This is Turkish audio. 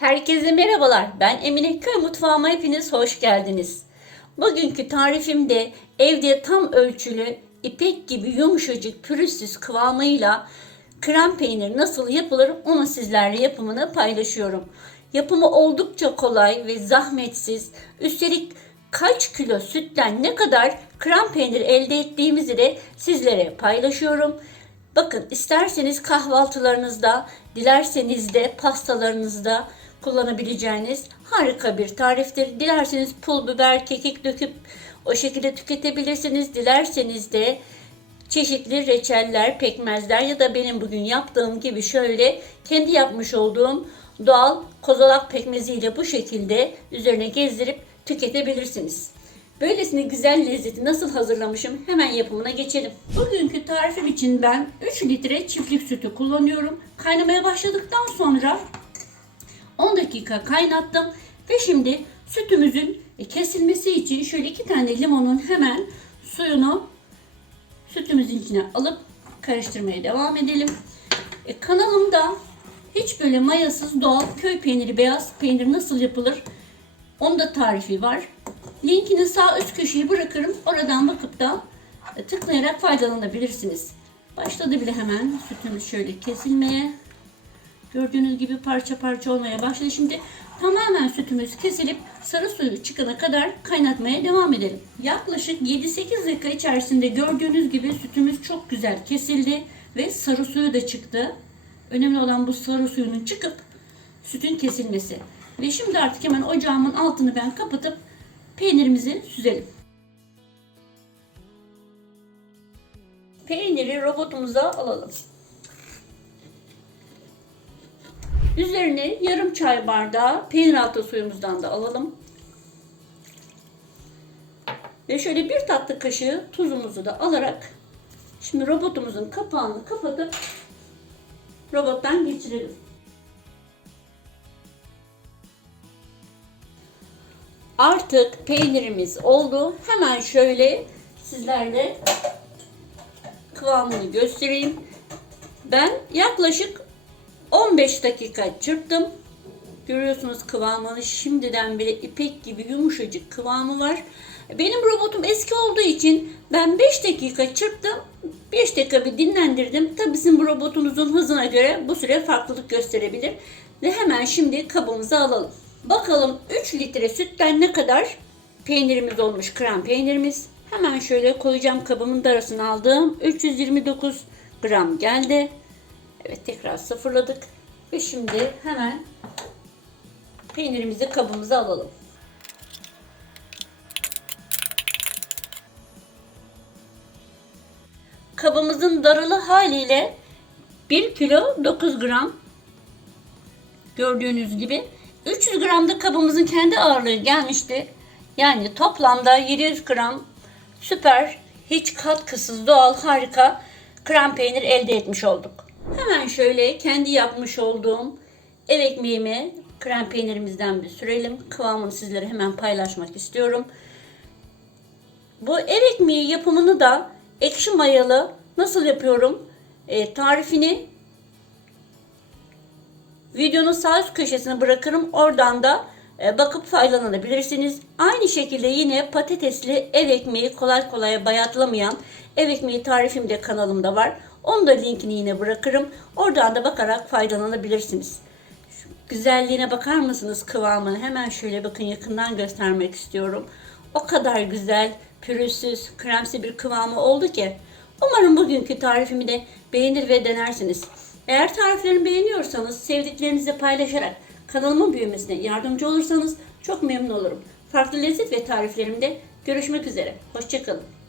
Herkese merhabalar. Ben Emine Köy Mutfağıma hepiniz hoş geldiniz. Bugünkü tarifimde evde tam ölçülü ipek gibi yumuşacık pürüzsüz kıvamıyla krem peynir nasıl yapılır onu sizlerle yapımını paylaşıyorum. Yapımı oldukça kolay ve zahmetsiz. Üstelik kaç kilo sütten ne kadar krem peynir elde ettiğimizi de sizlere paylaşıyorum. Bakın isterseniz kahvaltılarınızda, dilerseniz de pastalarınızda kullanabileceğiniz harika bir tariftir. Dilerseniz pul biber, kekik döküp o şekilde tüketebilirsiniz. Dilerseniz de çeşitli reçeller, pekmezler ya da benim bugün yaptığım gibi şöyle kendi yapmış olduğum doğal kozalak pekmeziyle bu şekilde üzerine gezdirip tüketebilirsiniz. Böylesine güzel lezzeti nasıl hazırlamışım hemen yapımına geçelim. Bugünkü tarifim için ben 3 litre çiftlik sütü kullanıyorum. Kaynamaya başladıktan sonra 10 dakika kaynattım ve şimdi sütümüzün kesilmesi için şöyle iki tane limonun hemen suyunu sütümüzün içine alıp karıştırmaya devam edelim. E, kanalımda hiç böyle mayasız doğal köy peyniri, beyaz peynir nasıl yapılır? Onun da tarifi var. Linkini sağ üst köşeye bırakırım. Oradan bakıp da e, tıklayarak faydalanabilirsiniz. Başladı bile hemen sütümüz şöyle kesilmeye. Gördüğünüz gibi parça parça olmaya başladı. Şimdi tamamen sütümüz kesilip sarı suyu çıkana kadar kaynatmaya devam edelim. Yaklaşık 7-8 dakika içerisinde gördüğünüz gibi sütümüz çok güzel kesildi ve sarı suyu da çıktı. Önemli olan bu sarı suyunun çıkıp sütün kesilmesi. Ve şimdi artık hemen ocağımın altını ben kapatıp peynirimizi süzelim. Peyniri robotumuza alalım. Üzerine yarım çay bardağı peynir altı suyumuzdan da alalım. Ve şöyle bir tatlı kaşığı tuzumuzu da alarak şimdi robotumuzun kapağını kapatıp robottan geçirelim. Artık peynirimiz oldu. Hemen şöyle sizlerle kıvamını göstereyim. Ben yaklaşık 15 dakika çırptım. Görüyorsunuz kıvamını şimdiden bile ipek gibi yumuşacık kıvamı var. Benim robotum eski olduğu için ben 5 dakika çırptım. 5 dakika bir dinlendirdim. Tabi sizin robotunuzun hızına göre bu süre farklılık gösterebilir. Ve hemen şimdi kabımıza alalım. Bakalım 3 litre sütten ne kadar peynirimiz olmuş krem peynirimiz. Hemen şöyle koyacağım kabımın darasını aldım. 329 gram geldi. Evet tekrar sıfırladık. Ve şimdi hemen peynirimizi kabımıza alalım. Kabımızın daralı haliyle 1 kilo 9 gram gördüğünüz gibi 300 gram da kabımızın kendi ağırlığı gelmişti. Yani toplamda 700 gram süper hiç katkısız doğal harika krem peynir elde etmiş olduk. Hemen şöyle kendi yapmış olduğum ev ekmeğimi krem peynirimizden bir sürelim. Kıvamını sizlere hemen paylaşmak istiyorum. Bu ev ekmeği yapımını da ekşi mayalı nasıl yapıyorum e, tarifini videonun sağ üst köşesine bırakırım. Oradan da e, bakıp faydalanabilirsiniz. Aynı şekilde yine patatesli ev ekmeği kolay kolay bayatlamayan ev ekmeği tarifim de kanalımda var. Onun da linkini yine bırakırım. Oradan da bakarak faydalanabilirsiniz. Şu güzelliğine bakar mısınız kıvamını? Hemen şöyle bakın yakından göstermek istiyorum. O kadar güzel, pürüzsüz, kremsi bir kıvamı oldu ki. Umarım bugünkü tarifimi de beğenir ve denersiniz. Eğer tariflerimi beğeniyorsanız sevdiklerinizle paylaşarak kanalımın büyümesine yardımcı olursanız çok memnun olurum. Farklı lezzet ve tariflerimde görüşmek üzere. Hoşçakalın.